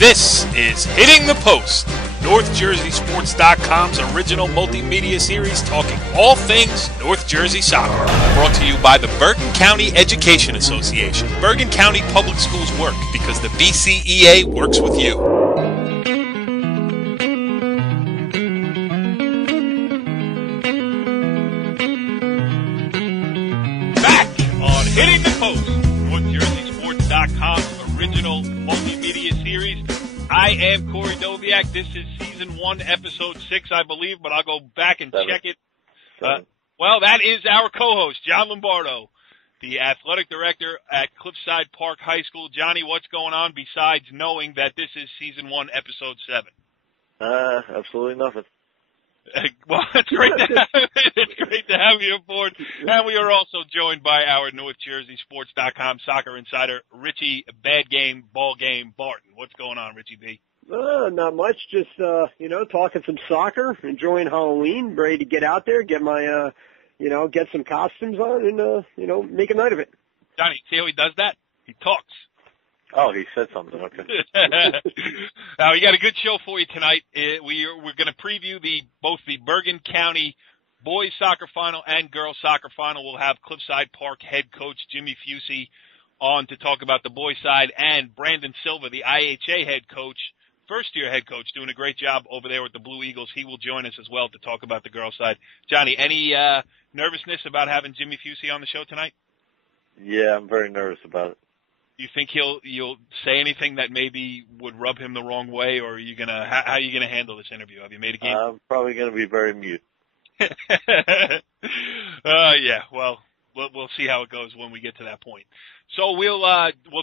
This is Hitting the Post, NorthJerseySports.com's original multimedia series talking all things North Jersey soccer. Brought to you by the Bergen County Education Association. Bergen County Public Schools work because the BCEA works with you. Back on Hitting the Post, NorthJerseySports.com's original multimedia series. I am Corey Doviak. This is season 1, episode 6, I believe, but I'll go back and check it. Well, that is our co-host, John Lombardo, the athletic director at Cliffside Park High School. Johnny, what's going on besides knowing that this is season 1, episode 7? Absolutely nothing. Well, it's great to have you aboard. And we are also joined by our NorthJerseySports.com soccer insider, Richie Ballgame Barton. What's going on, Richie B? Not much. Just, talking some soccer, enjoying Halloween, ready to get out there, get my, get some costumes on and, make a night of it. Johnny, see how he does that? He talks. Oh, he said something. Okay. Now, we got a good show for you tonight. We're going to preview both the Bergen County boys soccer final and girls soccer final. We'll have Cliffside Park head coach Jimmy Fucci on to talk about the boys side, and Brandon Silva, the IHA head coach, first-year head coach, doing a great job over there with the Blue Eagles. He will join us as well to talk about the girls side. Johnny, any nervousness about having Jimmy Fucci on the show tonight? Yeah, I'm very nervous about it. You think you'll say anything that maybe would rub him the wrong way, or how are you gonna handle this interview? Have you made a game? I'm probably gonna be very mute. Yeah. Well, we'll see how it goes when we get to that point. So we'll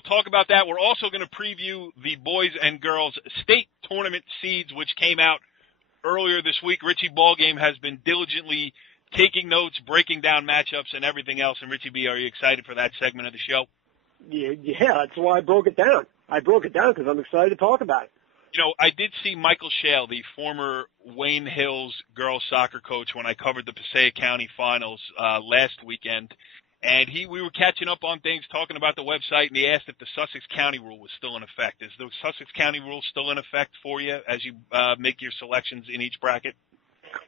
talk about that. We're also going to preview the boys and girls state tournament seeds, which came out earlier this week. Richie Ballgame has been diligently taking notes, breaking down matchups, and everything else. And Richie B, are you excited for that segment of the show? Yeah, that's why I broke it down. I broke it down because I'm excited to talk about it. You know, I did see Michael Shale, the former Wayne Hills girls soccer coach, when I covered the Passaic County finals last weekend, and we were catching up on things, talking about the website, and he asked if the Sussex County rule was still in effect. Is the Sussex County rule still in effect for you as you make your selections in each bracket?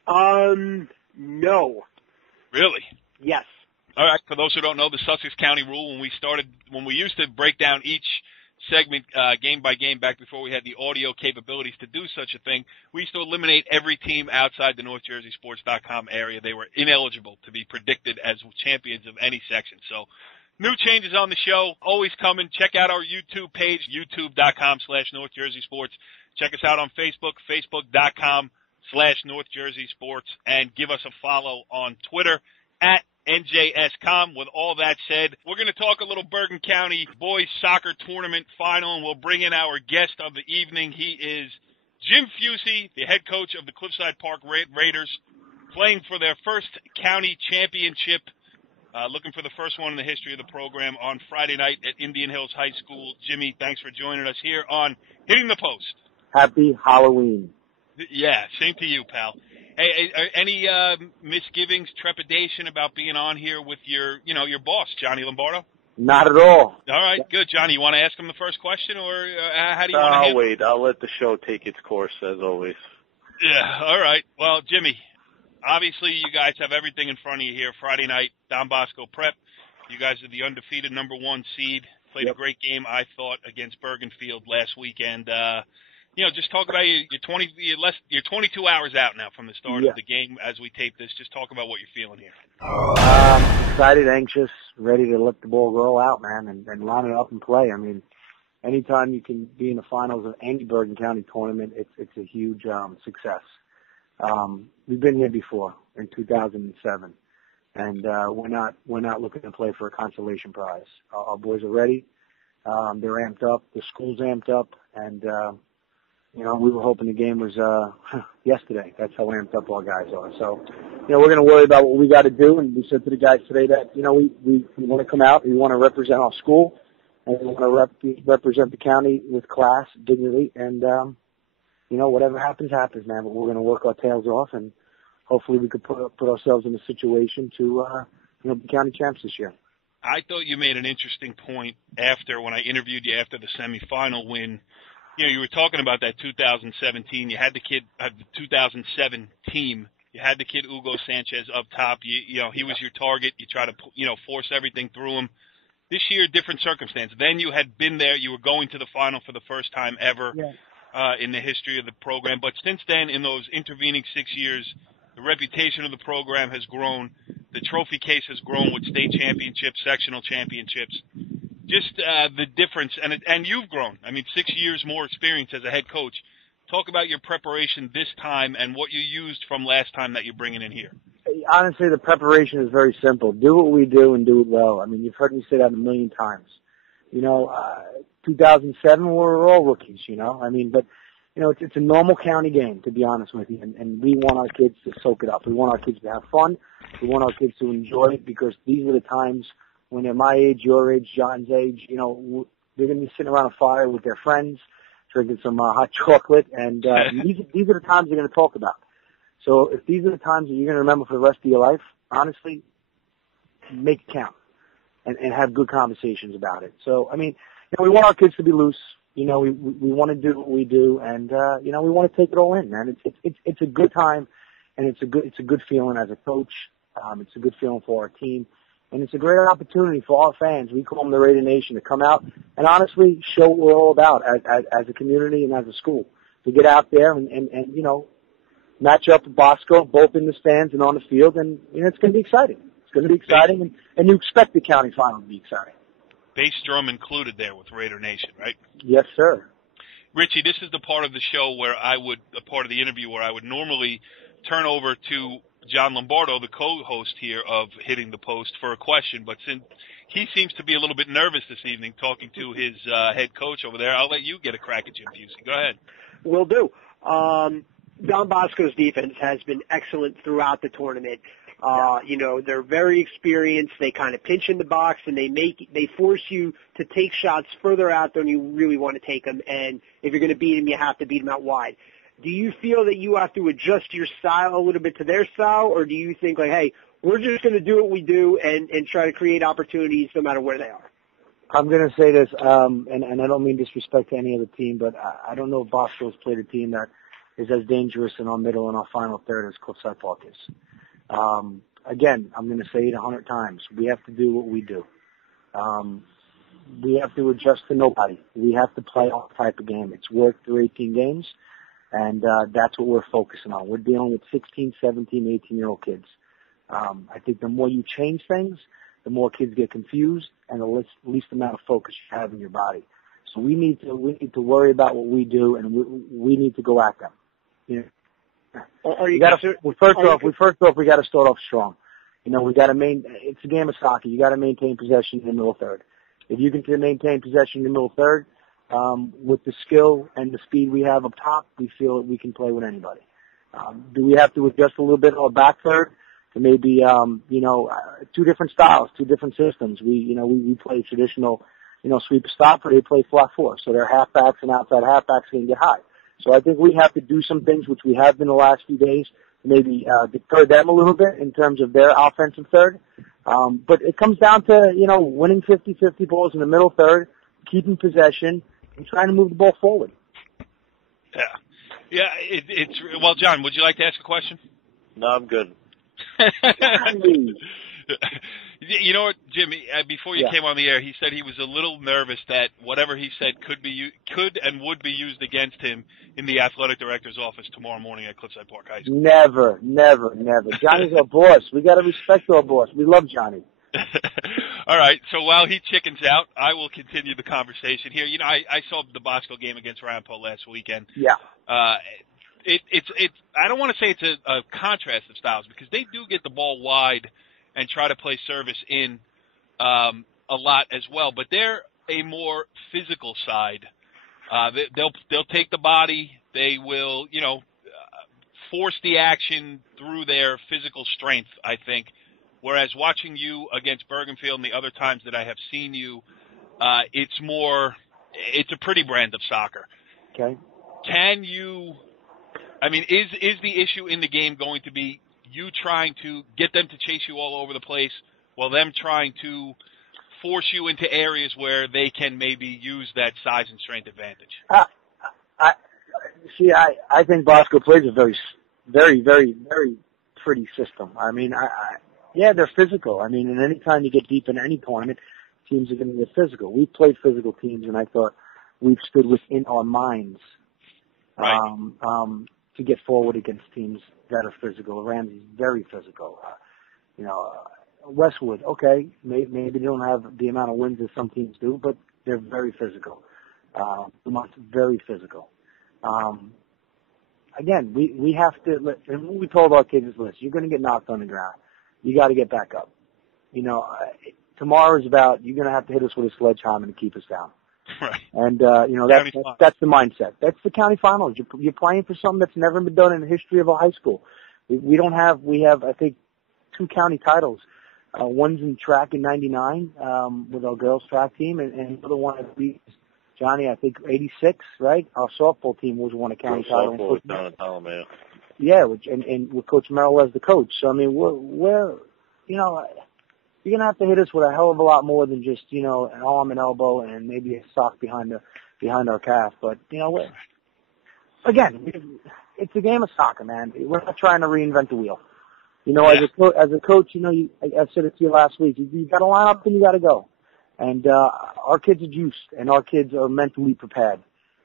No. Really? Yes. All right. For those who don't know, the Sussex County rule, when we used to break down each segment game by game back before we had the audio capabilities to do such a thing, we used to eliminate every team outside the NorthJerseySports.com area. They were ineligible to be predicted as champions of any section. So new changes on the show, always coming. Check out our YouTube page, youtube.com/NorthJerseySports. Check us out on Facebook, facebook.com/NorthJerseySports, and give us a follow on Twitter at NJSCom. With all that said, we're going to talk a little Bergen County boys soccer tournament final, and we'll bring in our guest of the evening. He is Jim Fucci, the head coach of the Cliffside Park Raiders, playing for their first county championship, looking for the first one in the history of the program on Friday night at Indian Hills High School. Jimmy, thanks for joining us here on Hitting the Post. Happy Halloween. Yeah, same to you, pal. Hey, any misgivings, trepidation about being on here with your boss, Johnny Lombardo? Not at all. All right, good. Johnny, you want to ask him the first question, or how do you want to handle it? I'll wait. I'll let the show take its course, as always. Yeah, all right. Well, Jimmy, obviously you guys have everything in front of you here. Friday night, Don Bosco Prep. You guys are the undefeated number 1 seed. Played a great game, I thought, against Bergenfield last weekend. Just talk about you're 22 hours out now from the start of the game as we tape this. Just talk about what you're feeling here. Excited, anxious, ready to let the ball roll out, man, and line it up and play. I mean, anytime you can be in the finals of any Bergen County tournament, it's a huge success. We've been here before in 2007, and we're not looking to play for a consolation prize. Our boys are ready. They're amped up. The school's amped up, and we were hoping the game was yesterday. That's how amped up our guys are. So, we're going to worry about what we got to do. And we said to the guys today that, we want to come out. We want to represent our school. And we want to represent the county with class, dignity. And, whatever happens, happens, man. But we're going to work our tails off. And hopefully we could put ourselves in a situation to, be county champs this year. I thought you made an interesting point when I interviewed you after the semifinal win You were talking about that 2017. You had the 2007 team. You had the kid Hugo Sanchez up top. He was your target. You try to, force everything through him. This year, different circumstance. Then you had been there. You were going to the final for the first time ever in the history of the program. But since then, in those intervening 6 years, the reputation of the program has grown. The trophy case has grown with state championships, sectional championships. Just the difference, and you've grown. 6 years more experience as a head coach. Talk about your preparation this time and what you used from last time that you're bringing in here. Honestly, the preparation is very simple. Do what we do and do it well. You've heard me say that a million times. 2007, we were all rookies, but it's a normal county game, to be honest with you, and we want our kids to soak it up. We want our kids to have fun. We want our kids to enjoy it, because these are the times when they're my age, your age, John's age, they're going to be sitting around a fire with their friends, drinking some hot chocolate, and these are the times they're going to talk about. So if these are the times that you're going to remember for the rest of your life, honestly, make it count and have good conversations about it. So, we want our kids to be loose. We want to do what we do, and we want to take it all in, man. It's a good time, and it's a good feeling as a coach. It's a good feeling for our team, and it's a great opportunity for our fans. We call them the Raider Nation, to come out and honestly show what we're all about as a community and as a school. To get out there and match up with Bosco, both in the stands and on the field, and it's going to be exciting. It's going to be exciting, and you expect the county final to be exciting. Bass drum included there with Raider Nation, right? Yes, sir. Richie, this is the part of the show a part of the interview where I would normally turn over to John Lombardo, the co-host here of Hitting the Post, for a question, but since he seems to be a little bit nervous this evening talking to his head coach over there, I'll let you get a crack at Jim Fucci. Go ahead. Will do. Don Bosco's defense has been excellent throughout the tournament. They're very experienced. They kind of pinch in the box, and they force you to take shots further out than you really want to take them. And if you're going to beat them, you have to beat them out wide. Do you feel that you have to adjust your style a little bit to their style, or do you think hey, we're just going to do what we do and try to create opportunities no matter where they are? I'm going to say this, and I don't mean disrespect to any other team, but I don't know if Bosco's played a team that is as dangerous in our middle and our final third as Cliffside Park is. Again, I'm going to say it 100 times. We have to do what we do. We have to adjust to nobody. We have to play our type of game. It's worked through 18 games, and that's what we're focusing on. We're dealing with 16, 17, 18-year-old kids. I think the more you change things, the more kids get confused, and the least amount of focus you have in your body. So we need to worry about what we do, and we need to go at them. First off, we got to start off strong. We got to it's a game of soccer. You got to maintain possession in the middle third. If you can maintain possession in the middle third, with the skill and the speed we have up top, we feel that we can play with anybody. Do we have to adjust a little bit on our back third to maybe, two different styles, two different systems? We play traditional, sweep stop, or they play flat four. So their halfbacks and outside halfbacks can get high. So I think we have to do some things, which we have been the last few days, maybe deter them a little bit in terms of their offensive third. But it comes down to, winning 50-50 balls in the middle third, keeping possession, and trying to move the ball forward. Yeah. Well, John, would you like to ask a question? No, I'm good. You know what, Jimmy? Before you came on the air, he said he was a little nervous that whatever he said could and would be used against him in the athletic director's office tomorrow morning at Cliffside Park High School. Never. Johnny's our boss. We got to respect our boss. We love Johnny. All right. So while he chickens out, I will continue the conversation here. I saw the Bosco game against Rampo last weekend. Yeah. It's I don't want to say it's a contrast of styles, because they do get the ball wide and try to play service in a lot as well, but they're a more physical side. They'll take the body. They will, force the action through their physical strength, I think. Whereas watching you against Bergenfield and the other times that I have seen you, it's a pretty brand of soccer. Okay. Can you, is the issue in the game going to be you trying to get them to chase you all over the place while them trying to force you into areas where they can maybe use that size and strength advantage? See, I think Bosco plays a very, very, very, very pretty system. I mean, yeah, they're physical. I mean, and any time you get deep in any tournament, teams are going to get physical. We've played physical teams, and I thought we've stood within our minds to get forward against teams that are physical. Ramsey's very physical. Westwood, okay, maybe they don't have the amount of wins that some teams do, but they're very physical. Vermont's very physical. Again, we have to, and what we told our kids is, listen, you're going to get knocked on the ground. You got to get back up. Tomorrow is about, you're going to have to hit us with a sledgehammer to keep us down. Right. And, that's the mindset. That's the county finals. You're playing for something that's never been done in the history of a high school. We have, I think, 2 county titles. One's in track in 99, with our girls track team, and the other one, Johnny, I think 86, right? Our softball team was won a county title. Softball was down in Alabama. Yeah, and with Coach Merrill as the coach. So I mean, we're you're gonna have to hit us with a hell of a lot more than just an arm and elbow and maybe a sock behind our calf. But again, it's a game of soccer, man. We're not trying to reinvent the wheel. As a coach, I said it to you last week. You got to line up and you got to go. And our kids are juiced, and our kids are mentally prepared.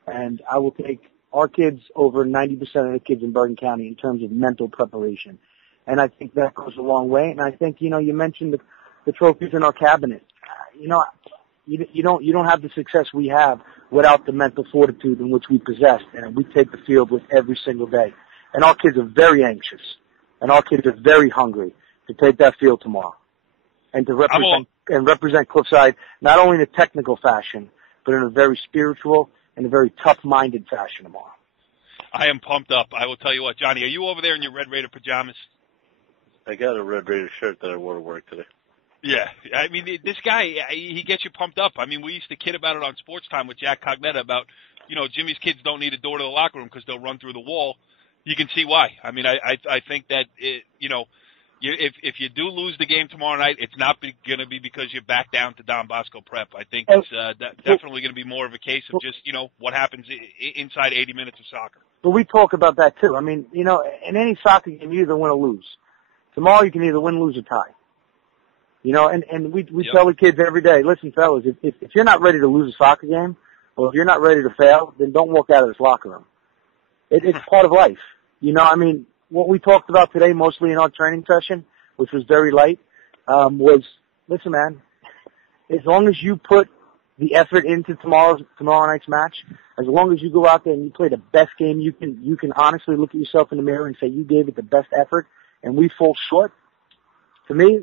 And I will take our kids over 90% of the kids in Bergen County in terms of mental preparation. And I think that goes a long way. And I think, you mentioned the trophies in our cabinet. You don't have the success we have without the mental fortitude in which we possess, and we take the field with every single day. And our kids are very anxious, and our kids are very hungry to take that field tomorrow and to represent Cliffside not only in a technical fashion, but in a very spiritual and a very tough-minded fashion tomorrow. I am pumped up. I will tell you what, Johnny, are you over there in your Red Raider pajamas? I got a Red Raider shirt that I wore to work today. Yeah. I mean, this guy, he gets you pumped up. I mean, we used to kid about it on Sports Time with Jack Cognetta about, Jimmy's kids don't need a door to the locker room because they'll run through the wall. You can see why. I mean, I think that, if you do lose the game tomorrow night, it's not going to be because you're back down to Don Bosco Prep. I think it's definitely going to be more of a case of just, what happens inside 80 minutes of soccer. But we talk about that too. I mean, in any soccer game, you either win or lose. Tomorrow you can either win, lose, or tie. And we tell the kids every day, listen, fellas, if you're not ready to lose a soccer game, or if you're not ready to fail, then don't walk out of this locker room. It's part of life. What we talked about today, mostly in our training session, which was very light, was, listen, man, as long as you put the effort into tomorrow night's match, as long as you go out there and you play the best game you can honestly look at yourself in the mirror and say you gave it the best effort, and we fall short, to me,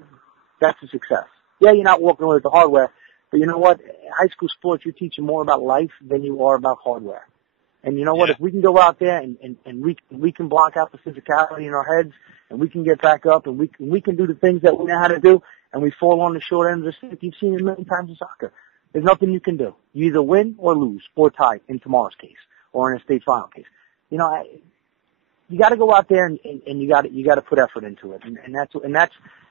that's a success. Yeah, you're not walking away with the hardware, but you know what? High school sports, you're teaching more about life than you are about hardware. And you know what? If we can go out there and we can block out the physicality in our heads, and we can get back up, and we can do the things that we know how to do, and we fall on the short end of the stick. You've seen it many times in soccer. There's nothing you can do. You either win or lose or tie in tomorrow's case or in a state final case. You got to go out there and you got to put effort into it. And that's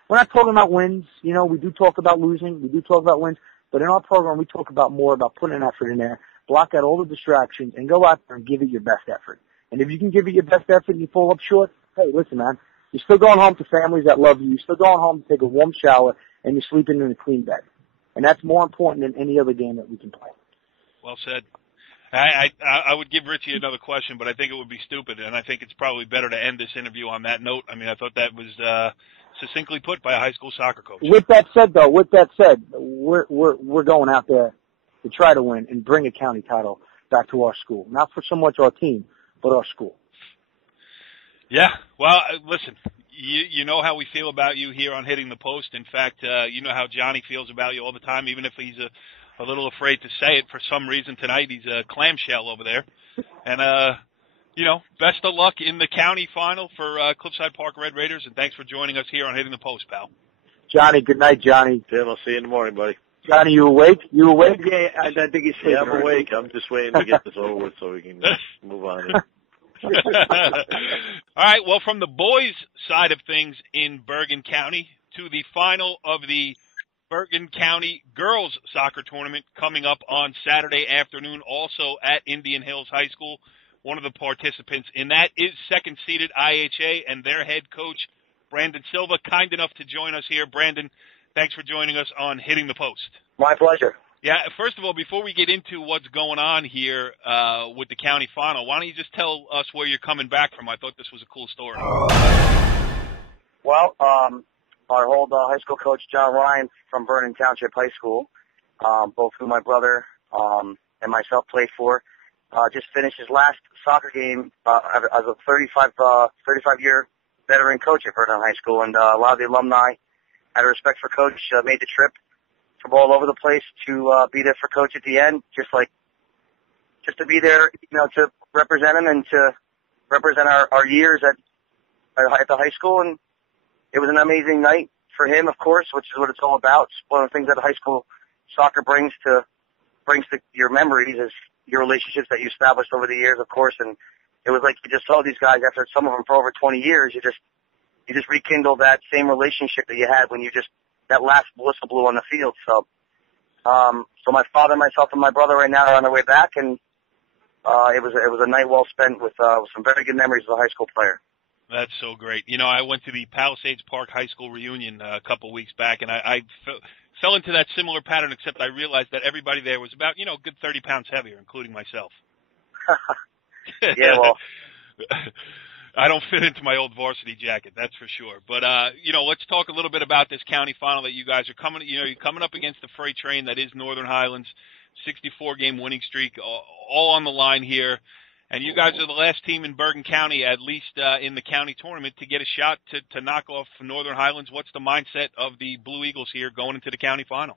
we're not talking about wins. We do talk about losing. We do talk about wins. But in our program, we talk about more about putting an effort in there, block out all the distractions, and go out there and give it your best effort. And if you can give it your best effort and you fall up short, hey, listen, man, you're still going home to families that love you. You're still going home to take a warm shower, and you're sleeping in a clean bed. And that's more important than any other game that we can play. Well said. I would give Richie another question, but I think it would be stupid, and I think it's probably better to end this interview on that note. I mean, I thought that was succinctly put by a high school soccer coach. With that said, we're going out there to try to win and bring a county title back to our school. Not for so much our team, but our school. Yeah. Well, listen, you know how we feel about you here on Hitting the Post. In fact, you know how Johnny feels about you all the time, even if he's a little afraid to say it. For some reason tonight, he's a clamshell over there. And, best of luck in the county final for Cliffside Park Red Raiders, and thanks for joining us here on Hitting the Post, pal. Johnny, good night, Johnny. Tim, I'll see you in the morning, buddy. Johnny, you awake? Yeah, I think he's sleeping. Yeah, I'm awake. I'm just waiting to get this over with so we can move on. All right, well, from the boys' side of things in Bergen County to the final of the Bergen County girls soccer tournament coming up on Saturday afternoon, also at Indian Hills High School. one of the participants in that is second-seeded IHA and their head coach, Brandon Silva, kind enough to join us here. Brandon, thanks for joining us on Hitting the Post. My pleasure. Yeah, first of all, before we get into what's going on here with the county final, why don't you just tell us where you're coming back from? I thought this was a cool story. Well, our old high school coach, John Ryan, from Vernon Township High School, both who my brother and myself played for, just finished his last soccer game as a 35-year veteran coach at Vernon High School, and a lot of the alumni, out of respect for Coach, made the trip from all over the place to be there for Coach at the end, just to be there, to represent him and to represent our years at the high school. And it was an amazing night for him, of course, which is what it's all about. It's one of the things that high school soccer brings to your memories is your relationships that you established over the years, of course. And it was like you just saw these guys after some of them for over 20 years. You just rekindle that same relationship that you had when that last whistle blew on the field. So my father, myself, and my brother right now are on their way back, and it was a night well spent with some very good memories of a high school player. That's so great. I went to the Palisades Park High School reunion a couple weeks back, and I fell into that similar pattern, except I realized that everybody there was about, a good 30 pounds heavier, including myself. Yeah, well. I don't fit into my old varsity jacket, that's for sure. But, let's talk a little bit about this county final that you guys are coming, you're coming up against the freight train that is Northern Highlands, 64-game winning streak, all on the line here. And you guys are the last team in Bergen County, at least in the county tournament, to get a shot to knock off Northern Highlands. What's the mindset of the Blue Eagles here going into the county final?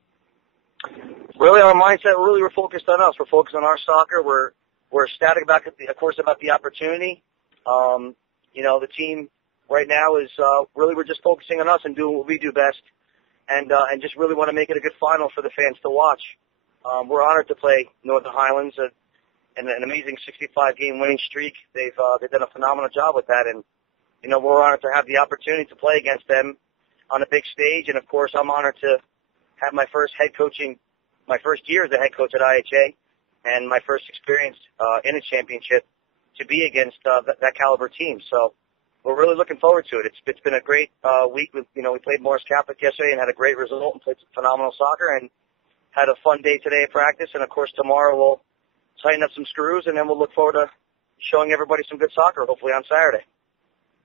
Really, our mindset, we're focused on us. We're focused on our soccer. We're ecstatic about the opportunity. The team right now is really we're just focusing on us and doing what we do best, and just really want to make it a good final for the fans to watch. We're honored to play Northern Highlands, and an amazing 65-game winning streak. They've done a phenomenal job with that, and we're honored to have the opportunity to play against them on a big stage. And of course, I'm honored to have my first year as a head coach at IHA, and my first experience in a championship to be against that caliber team. So we're really looking forward to it. It's been a great week. We played Morris Catholic yesterday and had a great result and played some phenomenal soccer and had a fun day today at practice. And of course, tomorrow we'll tighten up some screws, and then we'll look forward to showing everybody some good soccer, hopefully on Saturday.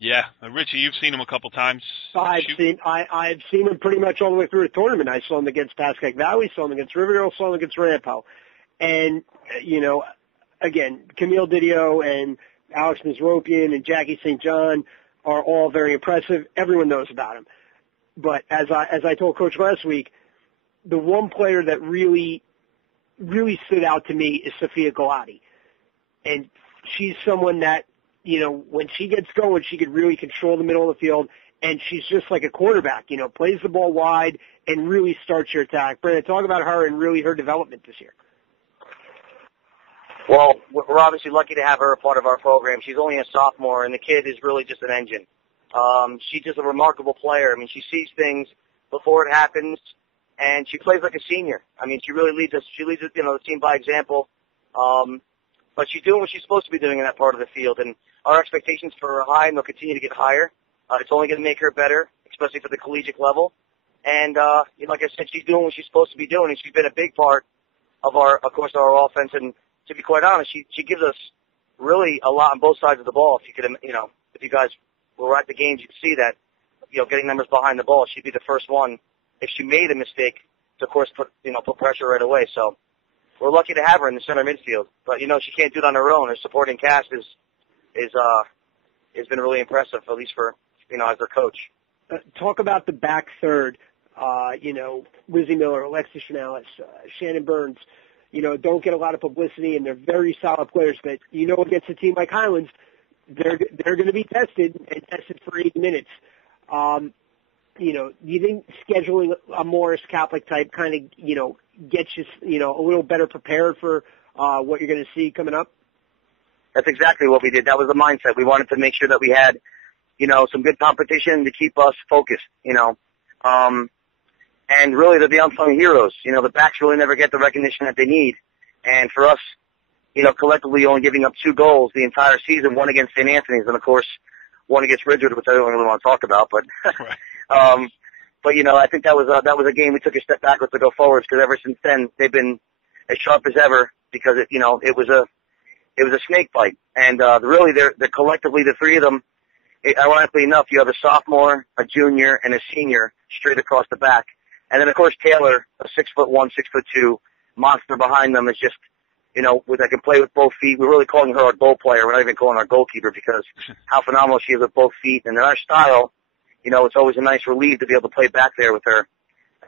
Yeah, Richie, you've seen him a couple times. I've seen him pretty much all the way through the tournament. I saw him against Pascack Valley, saw him against Riverdale, saw him against Rampo. And, again, Camille Didio and Alex Mizropian and Jackie St. John are all very impressive. Everyone knows about him. But as I told Coach last week, the one player that really stood out to me is Sophia Golotti. And she's someone that, when she gets going, she could really control the middle of the field, and she's just like a quarterback, plays the ball wide and really starts your attack. Brandon, talk about her and really her development this year. Well, we're obviously lucky to have her a part of our program. She's only a sophomore, and the kid is really just an engine. She's just a remarkable player. I mean, she sees things before it happens, and she plays like a senior. I mean, she really leads us. She leads the team by example. But she's doing what she's supposed to be doing in that part of the field, and our expectations for her are high, and they'll continue to get higher. It's only going to make her better, especially for the collegiate level. And like I said, she's doing what she's supposed to be doing, and she's been a big part of our offense. And to be quite honest, she gives us really a lot on both sides of the ball. If you guys were at the games, you'd see that, getting numbers behind the ball, she'd be the first one if she made a mistake to, of course, put pressure right away. So we're lucky to have her in the center midfield. But she can't do it on her own. Her supporting cast has been really impressive, at least for as their coach. Talk about the back third. Lizzie Miller, Alexis Chanales, Shannon Burns. Don't get a lot of publicity, and they're very solid players. But against a team like Highlands, they're going to be tested for 80 minutes. Do you think scheduling a Morris Catholic type kind of gets you a little better prepared for what you're going to see coming up? That's exactly what we did. That was the mindset. We wanted to make sure that we had some good competition to keep us focused. And really, they're the unsung heroes. The backs really never get the recognition that they need. And for us collectively only giving up 2 goals the entire season, one against St. Anthony's and, of course, one against Ridgewood, which I don't really want to talk about. But, but I think that was a game we took a step backwards to go forwards, because ever since then they've been as sharp as ever, because it was a snake bite. And really, they're collectively, the 3 of them. Ironically enough, you have a sophomore, a junior, and a senior straight across the back, and then of course Taylor, a 6'1", 6'2" monster behind them, is just that can play with both feet. We're really calling her our goal player. We're not even calling her our goalkeeper, because how phenomenal she is with both feet. And in our style, it's always a nice relief to be able to play back there with her.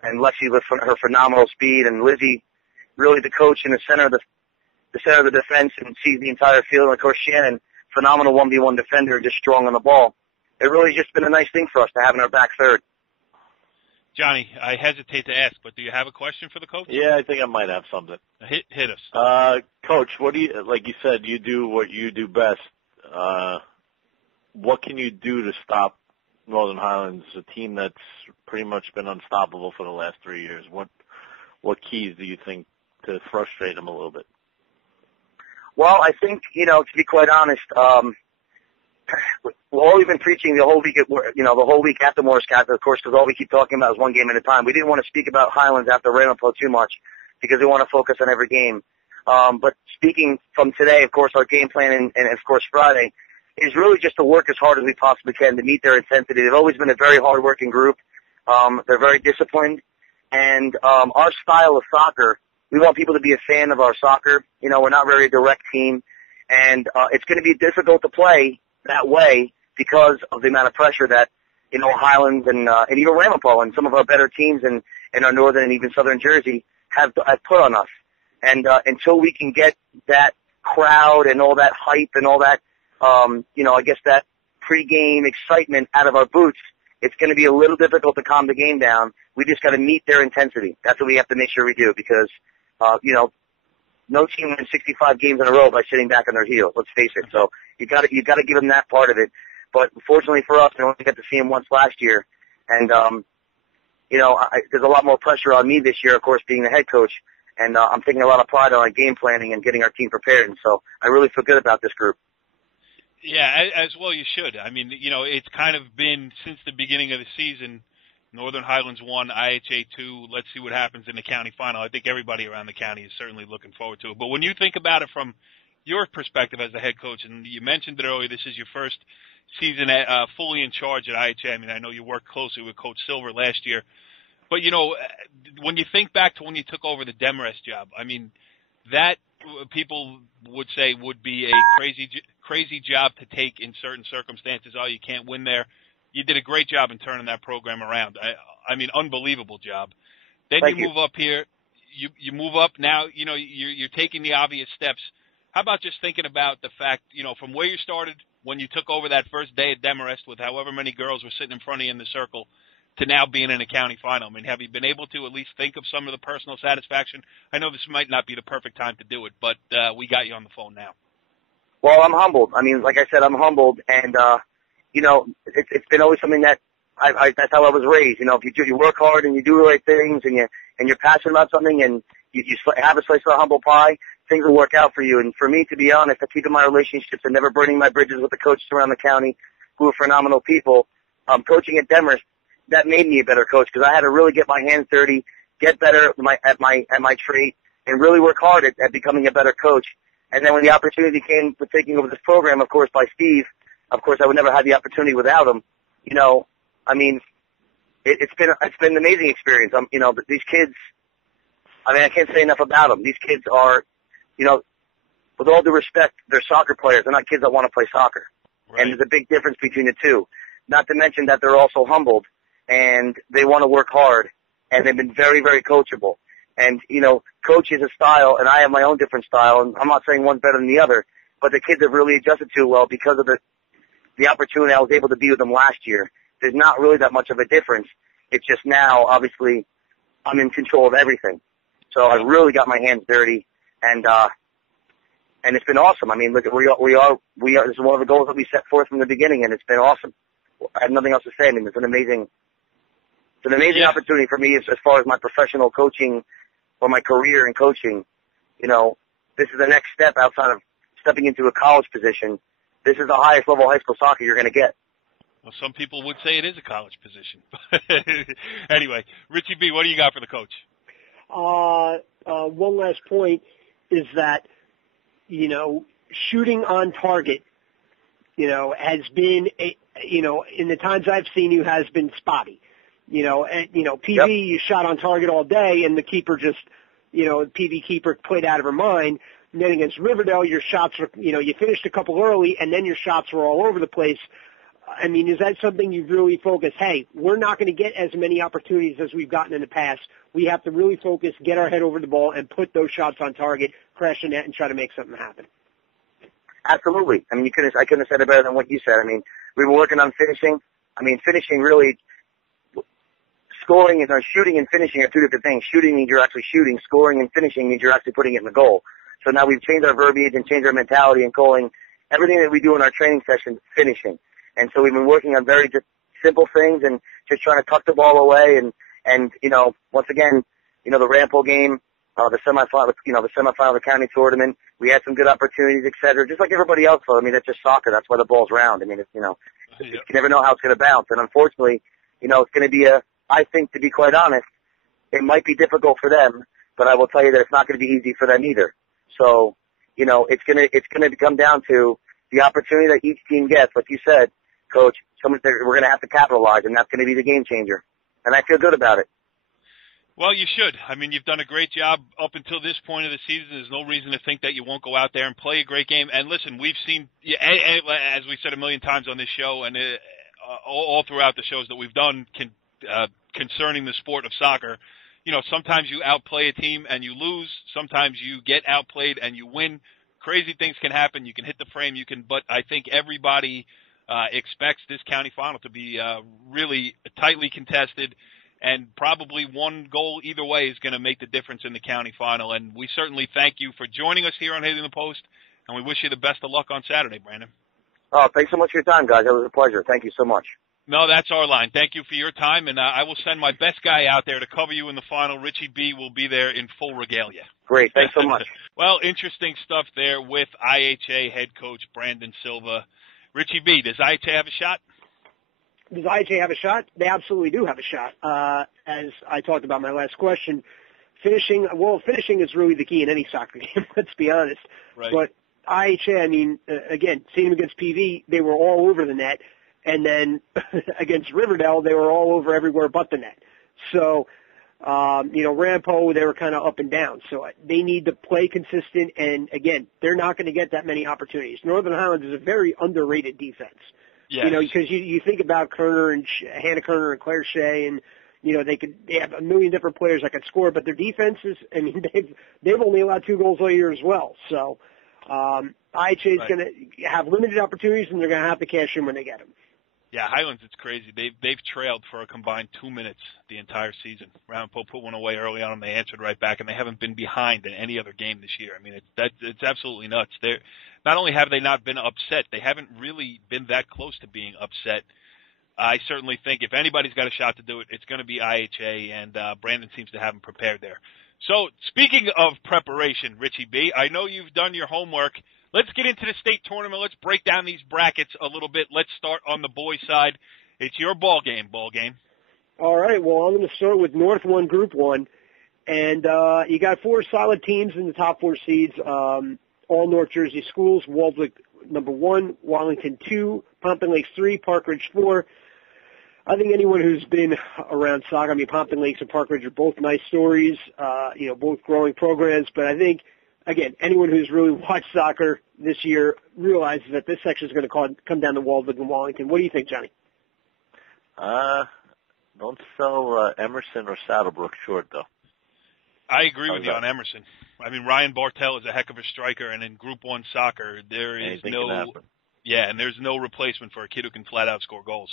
And Lexi with her phenomenal speed, and Lizzie, really the coach in the center of the defense, and sees the entire field. And of course Shannon, phenomenal 1v1 defender, just strong on the ball. It really just been a nice thing for us to have in our back third. Johnny, I hesitate to ask, but do you have a question for the coach? Yeah, I think I might have something. Hit us. Coach, what do you, like you said, you do what you do best. What can you do to stop Northern Highlands, a team that's pretty much been unstoppable for the last 3 years? What keys do you think to frustrate them a little bit? Well, I think, to be quite honest, well, we've been preaching the whole week, the whole week after Morris Catholic, of course, because all we keep talking about is one game at a time. We didn't want to speak about Highlands after Ramapo too much, because we want to focus on every game. But speaking from today, of course, our game plan and of course Friday is really just to work as hard as we possibly can to meet their intensity. They've always been a very hard-working group. They're very disciplined, and our style of soccer, we want people to be a fan of our soccer. We're not very a direct team, and it's going to be difficult to play that way because of the amount of pressure that Highlands and even Ramapo and some of our better teams in our northern and even southern Jersey have put on us. And until we can get that crowd and all that hype and all that, I guess that pregame excitement out of our boots, it's going to be a little difficult to calm the game down. We just got to meet their intensity. That's what we have to make sure we do, because no team wins 65 games in a row by sitting back on their heels. Let's face it. So you got to give them that part of it. But fortunately for us, we only got to see them once last year, and there's a lot more pressure on me this year, of course, being the head coach, and I'm taking a lot of pride on our game planning and getting our team prepared. And so I really feel good about this group. Yeah, as well you should. I mean, it's kind of been since the beginning of the season. Northern Highlands 1, IHA 2. Let's see what happens in the county final. I think everybody around the county is certainly looking forward to it. But when you think about it from your perspective as the head coach, and you mentioned it earlier, this is your first season fully in charge at IHA. I mean, I know you worked closely with Coach Silver last year. But, when you think back to when you took over the Demarest job, I mean, that people would say would be a crazy job to take in certain circumstances. Oh, you can't win there. You did a great job in turning that program around. I mean, unbelievable job. Then you move up here. You move up now. You're taking the obvious steps. How about just thinking about the fact, from where you started when you took over that first day at Demarest with however many girls were sitting in front of you in the circle, to now being in a county final? I mean, have you been able to at least think of some of the personal satisfaction? I know this might not be the perfect time to do it, but we got you on the phone now. Well, I'm humbled. I mean, like I said, I'm humbled, and it's been always something that that's how I was raised. If you work hard and you do the right things, and you're passionate about something, and you have a slice of humble pie, things will work out for you. And for me, to be honest, I keep in my relationships and never burning my bridges with the coaches around the county, who are phenomenal people. Coaching at Demarest, that made me a better coach, because I had to really get my hands dirty, get better at my trade, and really work hard at becoming a better coach. And then when the opportunity came for taking over this program, of course, by Steve, of course, I would never have the opportunity without him. I mean, it's been an amazing experience. But these kids, I mean, I can't say enough about them. These kids are, with all due respect, they're soccer players. They're not kids that want to play soccer. Right. And there's a big difference between the two. Not to mention that they're also humbled, and they want to work hard, and they've been very, very coachable. And, coach is a style, and I have my own different style, and I'm not saying one's better than the other, but the kids have really adjusted to it well because of the opportunity I was able to be with them last year. There's not really that much of a difference. It's just now, obviously, I'm in control of everything. So I really got my hands dirty, and it's been awesome. I mean, look, we are. This is one of the goals that we set forth from the beginning, and it's been awesome. I have nothing else to say. I mean, it's an amazing opportunity for me as far as my professional coaching or my career in coaching. this is the next step outside of stepping into a college position. This is the highest level of high school soccer you're going to get. Well, some people would say it is a college position. Anyway, Richie B., what do you got for the coach? One last point is that, shooting on target, has been, in the times I've seen you, has been spotty. PV, you shot on target all day, and the keeper just, PV keeper played out of her mind. And then against Riverdale, your shots were, you finished a couple early, and then your shots were all over the place. I mean, is that something you've really focused? Hey, we're not going to get as many opportunities as we've gotten in the past. We have to really focus, get our head over the ball, and put those shots on target, crash the net, and try to make something happen. Absolutely. I mean, I couldn't have said it better than what you said. I mean, we were working on finishing. I mean, finishing really, scoring and shooting and finishing are two different things. Shooting means you're actually shooting. Scoring and finishing means you're actually putting it in the goal. So now we've changed our verbiage and changed our mentality and calling everything that we do in our training sessions finishing. And so we've been working on very just simple things and just trying to tuck the ball away and once again, the Rampo game, the semifinal of the county tournament, we had some good opportunities, et cetera, just like everybody else. I mean, that's just soccer. That's why the ball's round. I mean, you never know how it's going to bounce. And unfortunately, it's going to be I think, to be quite honest, it might be difficult for them, but I will tell you that it's not going to be easy for them either. So, it's going to come down to the opportunity that each team gets. Like you said, Coach, we're going to have to capitalize, and that's going to be the game changer. And I feel good about it. Well, you should. I mean, you've done a great job up until this point of the season. There's no reason to think that you won't go out there and play a great game. And listen, we've seen, as we said a million times on this show and all throughout the shows that we've done concerning the sport of soccer, sometimes you outplay a team and you lose. Sometimes you get outplayed and you win. Crazy things can happen. You can hit the frame. But I think everybody expects this county final to be really tightly contested, and probably one goal either way is going to make the difference in the county final. And we certainly thank you for joining us here on Hitting the Post, and we wish you the best of luck on Saturday, Brandon. Oh, thanks so much for your time, guys. It was a pleasure. Thank you so much. No, that's our line. Thank you for your time, and I will send my best guy out there to cover you in the final. Richie B. will be there in full regalia. Great. Thanks so much. Well, interesting stuff there with IHA head coach Brandon Silva. Richie B., does IHA have a shot? Does IHA have a shot? They absolutely do have a shot. As I talked about my last question, finishing is really the key in any soccer game, let's be honest. Right. But IHA, I mean, again, seeing them against PV, they were all over the net. And then against Riverdale, they were all over everywhere but the net. So, Rampo, they were kind of up and down. So they need to play consistent. And again, they're not going to get that many opportunities. Northern Highlands is a very underrated defense. Yes. Because you think about Kerner and Hannah Kerner and Claire Shea, and they have a million different players that could score, but their defense is, I mean, they've only allowed 2 goals all year as well. So IHA is going to have limited opportunities, and they're going to have to cash in when they get them. Yeah, Highlands, it's crazy. They've trailed for a combined 2 minutes the entire season. Rampo put one away early on, and they answered right back, and they haven't been behind in any other game this year. I mean, it's absolutely nuts. Not only have they not been upset, they haven't really been that close to being upset. I certainly think if anybody's got a shot to do it, it's going to be IHA, and Brandon seems to have them prepared there. So, speaking of preparation, Richie B., I know you've done your homework. Let's get into the state tournament. Let's break down these brackets a little bit. Let's start on the boys' side. It's your ball game. All right. Well, I'm going to start with North 1, Group 1. And you got 4 solid teams in the top 4 seeds, all North Jersey schools. Waldwick, number 1, Wallington 2, Pompton Lakes 3, Park Ridge 4. I think anyone who's been around soccer, I mean, Pompton Lakes and Park Ridge are both nice stories, both growing programs. But I think, again, anyone who's really watched soccer this year realizes that this section is going to come down to Waldwick and Wallington. What do you think, Johnny? Don't sell Emerson or Saddlebrook short, though. I agree with you on Emerson. I mean, Ryan Bartel is a heck of a striker, and in Group 1 soccer, there's no replacement for a kid who can flat out score goals.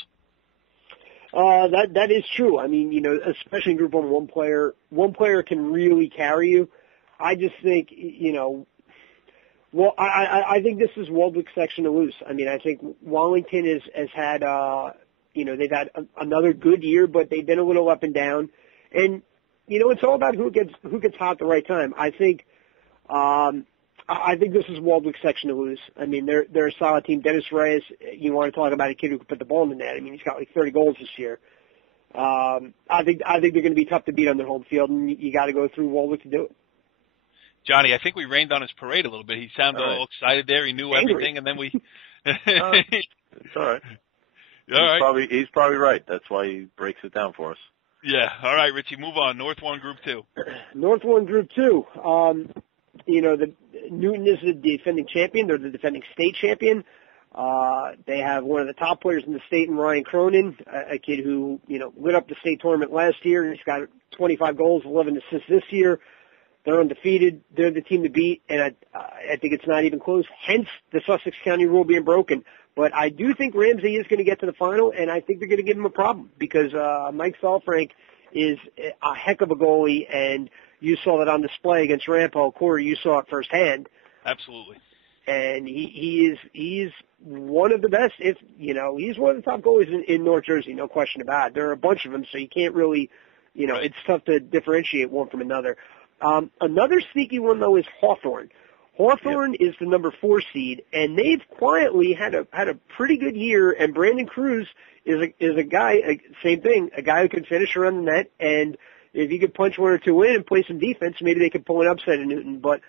That is true. I mean, especially in Group 1, one player can really carry you. I just think, I think this is Waldwick's section to lose. I mean, I think Wallington has had, they've had another good year, but they've been a little up and down. And, it's all about who gets hot at the right time. I think I think this is Waldwick's section to lose. I mean, they're a solid team. Dennis Reyes, you want to talk about a kid who can put the ball in the net. I mean, he's got like 30 goals this year. I think they're going to be tough to beat on their home field, and you got to go through Waldwick to do it. Johnny, I think we rained on his parade a little bit. He sounded all excited there. He knew everything, and then we. It's all right. He's probably right. That's why he breaks it down for us. Yeah. All right, Richie, move on. North 1, Group 2. North 1, Group 2. The Newton is the defending champion. They're the defending state champion. They have one of the top players in the state in Ryan Cronin, a kid who, lit up the state tournament last year. He's got 25 goals, 11 assists this year. They're undefeated. They're the team to beat, and I think it's not even close, hence the Sussex County rule being broken. But I do think Ramsey is going to get to the final, and I think they're going to give him a problem because Mike Salfrank is a heck of a goalie, and you saw that on display against Rampo. Corey, you saw it firsthand. Absolutely. And he is one of the best. He's one of the top goalies in North Jersey, no question about it. There are a bunch of them, so you can't really, right. It's tough to differentiate one from another. Another sneaky one though is Hawthorne. Hawthorne is the number 4 seed, and they've quietly had a pretty good year. And Brandon Cruz is a guy, same thing, a guy who can finish around the net. And if he could punch one or two in and play some defense, maybe they could pull an upset in Newton. But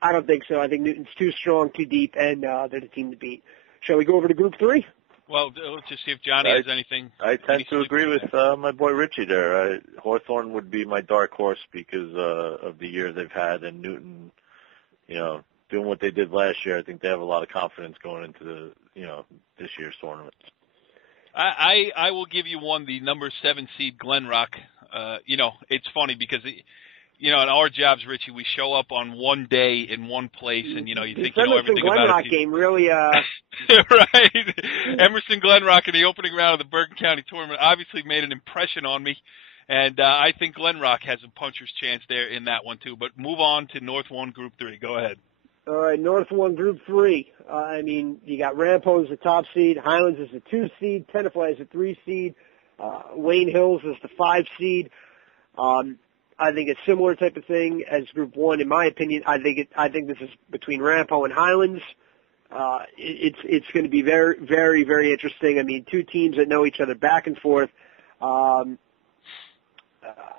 I don't think so. I think Newton's too strong, too deep, and they're the team to beat. Shall we go over to Group 3? Well, let's just see if Johnny has anything. I tend to agree with my boy Richie there. Hawthorne would be my dark horse because of the year they've had, and Newton, doing what they did last year. I think they have a lot of confidence going into this year's tournament. I will give you one, the number 7 seed Glen Rock. It's funny because in our jobs, Richie, we show up on one day in one place, and you think you know everything Glen about Rock it. game really. Right, Emerson Glen Rock in the opening round of the Bergen County tournament obviously made an impression on me, and I think Glen Rock has a puncher's chance there in that one too. But move on to North 1, Group 3. Go ahead. All right, North 1, Group 3. You got Rampo as the top seed, Highlands is the 2 seed, Tenafly is the 3 seed, Wayne Hills is the 5 seed. I think a similar type of thing as Group 1, in my opinion. I think this is between Rampo and Highlands. It's going to be very, very, very interesting. I mean, 2 teams that know each other back and forth.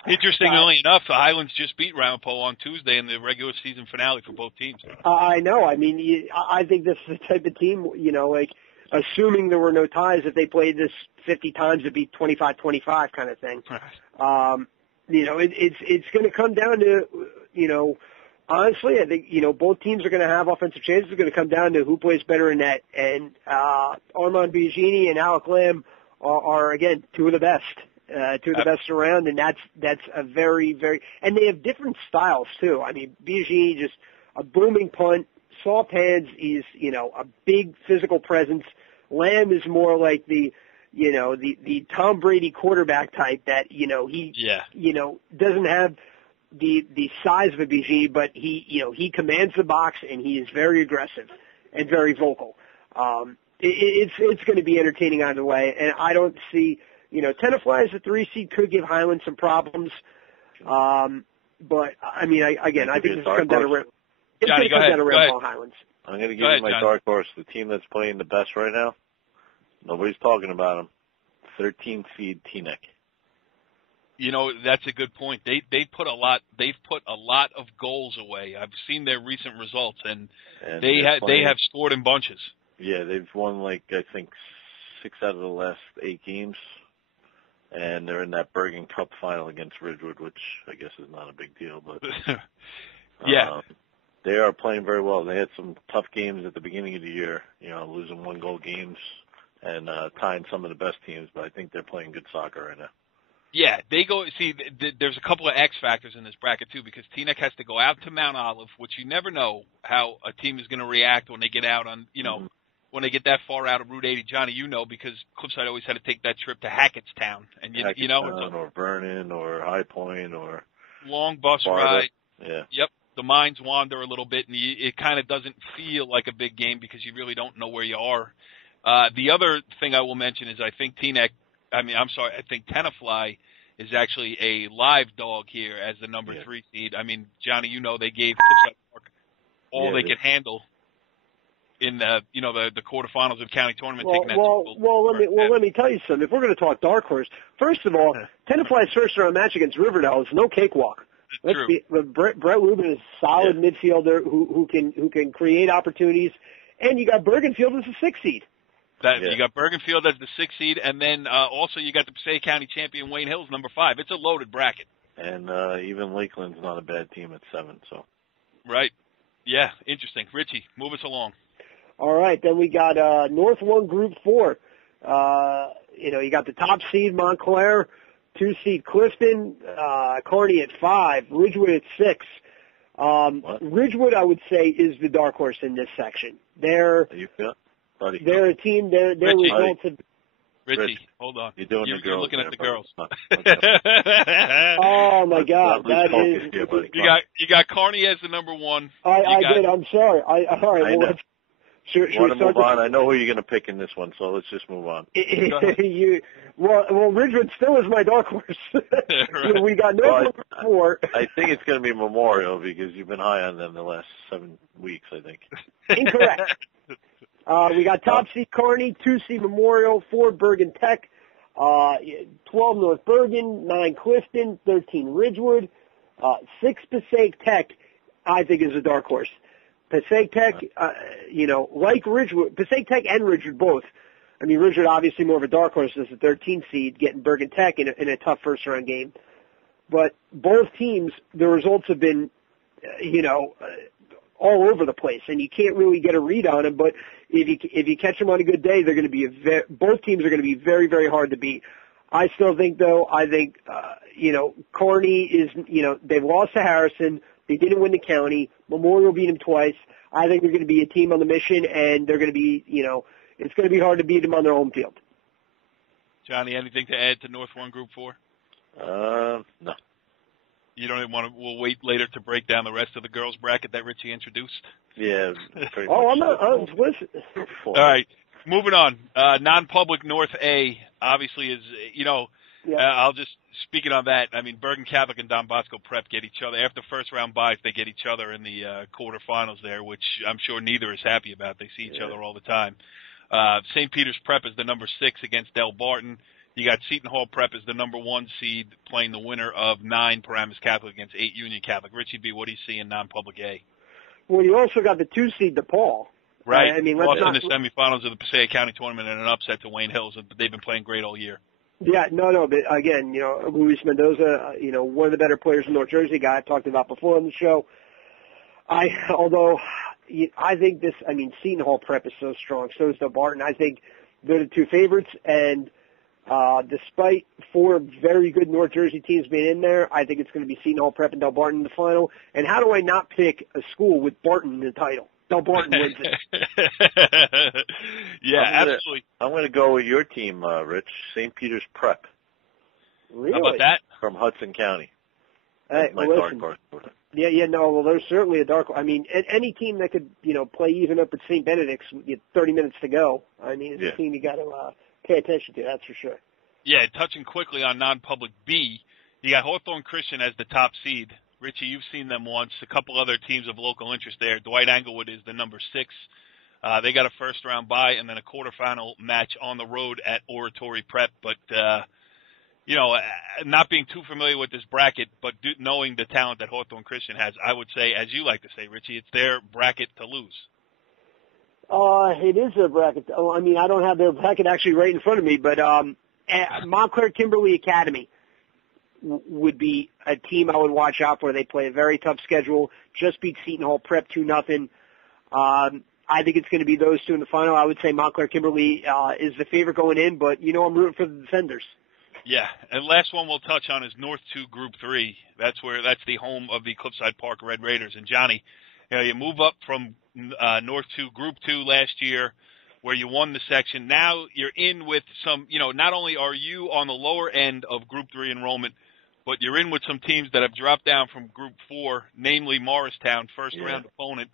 Interestingly enough, the Highlands just beat Rampo on Tuesday in the regular season finale for both teams. I know. I mean, I think this is the type of team, assuming there were no ties, if they played this 50 times, it'd be 25-25 kind of thing. Right. It's going to come down to, honestly, I think, both teams are going to have offensive chances. It's going to come down to who plays better in net. And Armand Biagini and Alec Lamb are again, two of the best. Two of the best around, and that's a very, very, and they have different styles too. I mean, Biagini just a booming punt, soft hands. He's a big physical presence. Lamb is more like the Tom Brady quarterback type that he doesn't have the size of a Biagini, but he commands the box and he is very aggressive and very vocal. It's going to be entertaining either way, and I don't see. Tenafly as a 3 seed could give Highlands some problems. But, I mean, I think this is going to come down to Rampo Highlands. I'm going to give you my dark horse. The team that's playing the best right now, nobody's talking about them. 13th seed Teaneck. That's a good point. They've put a lot of goals away. I've seen their recent results, and they have scored in bunches. Yeah, they've won I think 6 out of the last 8 games. And they're in that Bergen Cup final against Ridgewood, which I guess is not a big deal, but yeah, they are playing very well. They had some tough games at the beginning of the year, losing 1-goal games and tying some of the best teams, but I think they're playing good soccer right now. Yeah, they go. See, there's a couple of X factors in this bracket too, because Teaneck has to go out to Mount Olive, which you never know how a team is going to react when they get out on, when they get that far out of Route 80, Johnny, because Cliffside always had to take that trip to Hackettstown, and or Vernon or High Point or long bus Sparta. ride. Yeah. Yep. The minds wander a little bit, and it kind of doesn't feel like a big game because you really don't know where you are. The other thing I will mention is I think Tenafly is actually a live dog here as the number 3 seed. I mean, Johnny, they gave Cliffside Park all they could handle in the quarterfinals of the county tournament. Let me tell you something. If we're going to talk dark horse, first of all, Tenafly's first round match against Riverdale is no cakewalk. Brett Rubin is a solid midfielder who can create opportunities, and you got Bergenfield as a 6th seed. You got Bergenfield as the 6th seed, and then also you got the Passaic County champion Wayne Hills, number 5. It's a loaded bracket. And even Lakeland's not a bad team at 7. So. Right. Yeah, interesting. Richie, move us along. All right, then we got North 1 Group 4. You got the top seed Montclair, 2 seed Clifton, Kearney at 5, Ridgewood at 6. Ridgewood, I would say, is the dark horse in this section. They're a team. Their results have. Richie, hold on. You're looking at the girls. Oh my God, that is. You got Kearney as the number 1. I did. I'm sorry. All right. Well, should we move on? I know who you're going to pick in this one, so let's just move on. Ridgewood still is my dark horse. Right. We got no 4. I think it's going to be Memorial because you've been high on them the last 7 weeks, I think. Incorrect. We got top seed Kearney, 2 seed Memorial, 4 Bergen Tech, 12 North Bergen, 9 Clifton, 13 Ridgewood, 6 Passaic Tech, I think is a dark horse. Passaic Tech, like Ridgewood, Passaic Tech and Ridgewood both. I mean, Ridgewood obviously more of a dark horse as a 13th seed, getting Bergen Tech in a tough first round game. But both teams, the results have been, all over the place, and you can't really get a read on them. But if you catch them on a good day, they're going to be both teams are going to be very, very hard to beat. I still think, though, Kearney is, they've lost to Harrison. They didn't win the county. Memorial beat them twice. I think they're going to be a team on the mission, and they're going to be, it's going to be hard to beat them on their home field. Johnny, anything to add to North 1 Group 4? No. You don't even we'll wait later to break down the rest of the girls' bracket that Richie introduced? Yeah. Listen. All right. Moving on. Non-public North A obviously is, I'll just, speaking on that, I mean, Bergen Catholic and Don Bosco Prep get each other. After first round buys, they get each other in the quarterfinals there, which I'm sure neither is happy about. They see each other all the time. St. Peter's Prep is the number 6 against Del Barton. You got Seton Hall Prep as the number 1 seed playing the winner of 9 Paramus Catholic against 8 Union Catholic. Richie B., what do you see in non-public A? Well, you also got the 2 seed DePaul. Right. I mean, lost in the semifinals of the Passaic County tournament in an upset to Wayne Hills, but they've been playing great all year. Yeah, no, but again, Luis Mendoza, one of the better players in North Jersey, guy I've talked about before on the show. I think Seton Hall Prep is so strong, so is Del Barton. I think they're the 2 favorites, and despite 4 very good North Jersey teams being in there, I think it's going to be Seton Hall Prep and Del Barton in the final. And how do I not pick a school with Barton in the title? Del Barton wins it. Absolutely. I'm going to go with your team, Rich, St. Peter's Prep. Really? How about that? From Hudson County. Hey, dark horse. Well, there's certainly a dark horse. I mean, any team that could, play even up at St. Benedict's with 30 minutes to go, I mean, it's a team you got to pay attention to, that's for sure. Yeah, touching quickly on non-public B, you got Hawthorne Christian as the top seed. Richie, you've seen them once. A couple other teams of local interest there. Dwight Englewood is the number 6. They got a first-round bye and then a quarterfinal match on the road at Oratory Prep. But, not being too familiar with this bracket, but knowing the talent that Hawthorne Christian has, I would say, as you like to say, Richie, it's their bracket to lose. It is their bracket. I mean, I don't have their bracket actually right in front of me, but Montclair Kimberly Academy would be a team I would watch out for. They play a very tough schedule. Just beat Seton Hall Prep 2-0. I think it's going to be those 2 in the final. I would say Montclair Kimberly is the favorite going in, but I'm rooting for the defenders. Yeah, and last one we'll touch on is North 2 Group 3. That's the home of the Cliffside Park Red Raiders. And Johnny, you move up from North 2 Group 2 last year, where you won the section. Now you're in with some, not only are you on the lower end of Group 3 enrollment, but you're in with some teams that have dropped down from Group 4, namely Morristown, first-round opponent.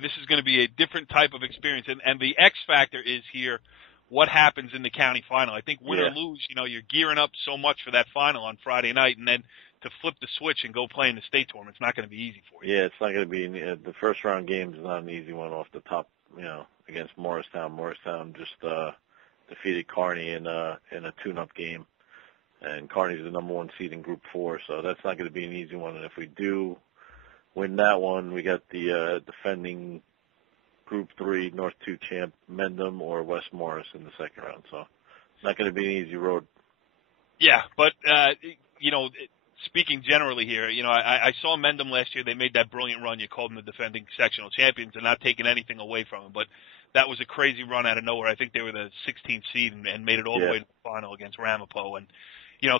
This is going to be a different type of experience. And the X factor is here, what happens in the county final. I think win or lose, you're gearing up so much for that final on Friday night. And then to flip the switch and go play in the state tournament. It's not going to be easy for you. Yeah, it's not going to be the first round game is not an easy one off the top. Against Morristown. Morristown just defeated Kearney in a tune-up game, and Kearney's the number 1 seed in Group 4, so that's not going to be an easy one. And if we do win that one, we got the defending Group 3 North 2 champ Mendham or West Morris in the second round, so it's not going to be an easy road. Yeah, but speaking generally here, I saw Mendham last year. They made that brilliant run. You called them the defending sectional champions and not taking anything away from them. But that was a crazy run out of nowhere. I think they were the 16th seed and made it all the way to the final against Ramapo. And,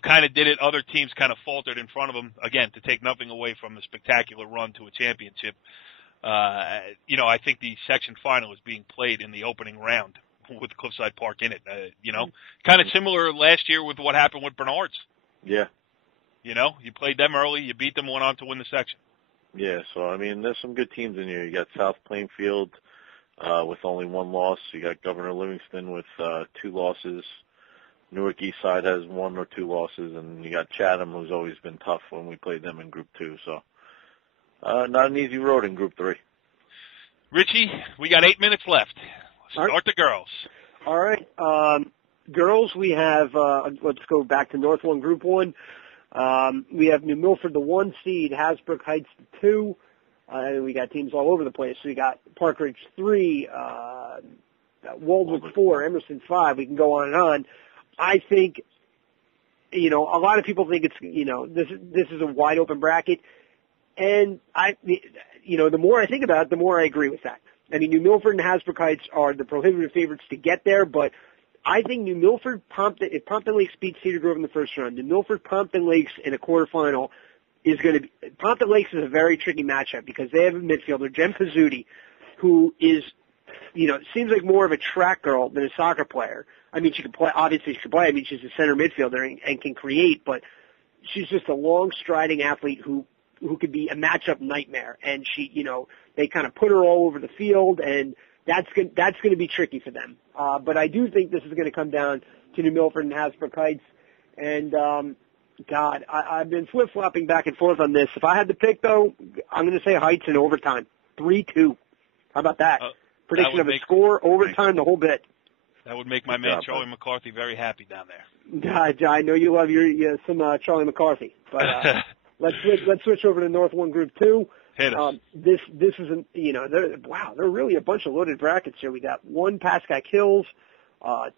kind of did it. Other teams kind of faltered in front of them, again, to take nothing away from the spectacular run to a championship. I think the section final is being played in the opening round with Cliffside Park in it. Kind of similar last year with what happened with Bernard's. Yeah. You played them early, you beat them, went on to win the section. Yeah, so, there's some good teams in here. You got South Plainfield with only 1 loss. You got Governor Livingston with 2 losses. Newark Eastside has 1 or 2 losses. And you got Chatham, who's always been tough when we played them in Group 2. So, not an easy road in Group 3. Richie, we got 8 minutes left. Start the girls. All right. Girls, we have, let's go back to North 1 Group 1. We have New Milford, the 1 seed, Hasbrook Heights, the 2. We got teams all over the place. So we got Park Ridge 3, Waldwick 4, Emerson 5. We can go on and on. I think, a lot of people think it's, this is a wide open bracket. And the more I think about it, the more I agree with that. New Milford and Hasbrook Heights are the prohibitive favorites to get there, but I think New Milford, if Pompton Lakes beats Cedar Grove in the first round, New Milford, Pompton Lakes in a quarterfinal is going to be – Pompton Lakes is a very tricky matchup because they have a midfielder, Jen Pizzuti, who is, seems like more of a track girl than a soccer player. She can play – obviously she can play. She's a center midfielder and can create, but she's just a long striding athlete who could be a matchup nightmare. And she, they kind of put her all over the field, and that's going to be tricky for them. But I do think this is going to come down to New Milford and Hasbrook Heights. And, I've been flip-flopping back and forth on this. If I had to pick, though, I'm going to say Heights in overtime. 3-2. How about that? Prediction of a score, overtime, the whole bit. That would make my man Charlie McCarthy very happy down there. I know you love some Charlie McCarthy. But let's switch over to North 1 Group 2. Hit us. This isn't, there are really a bunch of loaded brackets here. We got 1 Pascack Hills,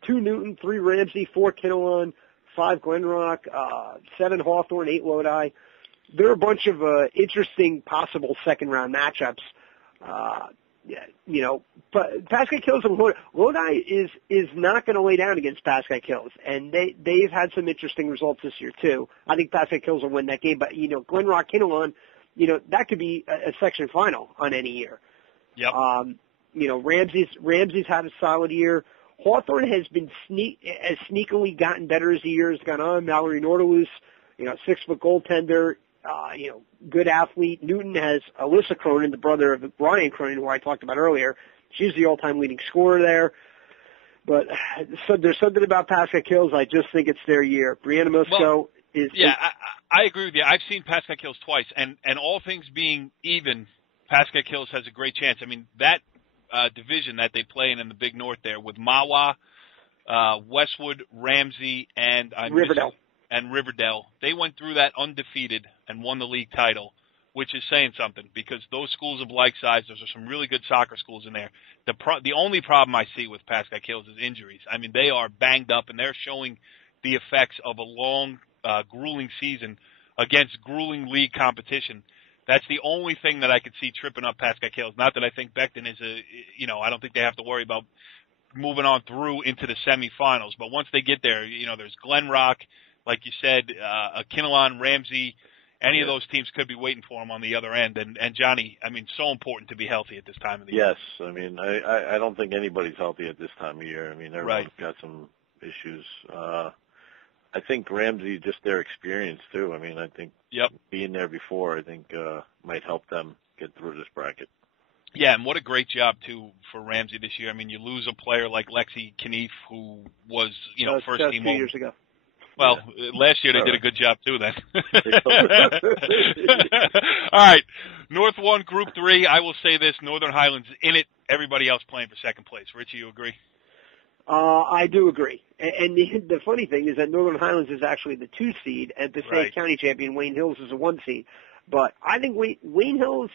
2 Newton, 3 Ramsey, 4 Kinnelon, 5 Glenrock, 7 Hawthorne, 8 Lodi. There are a bunch of interesting possible second round matchups. But Pascack Hills and Lodi is not going to lay down against Pascack Hills, and they've had some interesting results this year too. I think Pascack Hills will win that game, but Glenrock Kinnelon, that could be a section final on any year. Yep. Ramsey's had a solid year. Hawthorne has been sneakily gotten better as the year has gone on. Mallory Nordelus, 6-foot goaltender, good athlete. Newton has Alyssa Cronin, the brother of Brian Cronin, who I talked about earlier. She's the all-time leading scorer there. But there's something about Pascack Hills. I just think it's their year. Brianna Mosco is. Yeah, I agree with you. I've seen Pascack Hills twice, and all things being even, Pascack Hills has a great chance. That division that they play in the Big North there with Mawa, Westwood, Ramsey, and Riverdale, they went through that undefeated and won the league title, which is saying something because those schools of like size, there's some really good soccer schools in there. The only problem I see with Pascack Hills is injuries. They are banged up, and they're showing the effects of a long, grueling season against grueling league competition. That's the only thing that I could see tripping up Pascack Hills. Not that I think Beckton is I don't think they have to worry about moving on through into the semifinals. But once they get there, there's Glenrock, like you said, Kinnelon, Ramsey, any of those teams could be waiting for them on the other end. And Johnny, so important to be healthy at this time of the year. Yes, I don't think anybody's healthy at this time of year. Everyone's got some issues. I think Ramsey, just their experience too. I think being there before, might help them get through this bracket. Yeah, and what a great job too for Ramsey this year. You lose a player like Lexi Knief, who was first team 2 years ago. Well, last year they did a good job too then. All right. North 1, Group 3. I will say this, Northern Highlands in it, everybody else playing for second place. Richie, you agree? I do agree. And the funny thing is that Northern Highlands is actually the 2 seed, and the state county champion Wayne Hills is a 1 seed. But I think Wayne Hills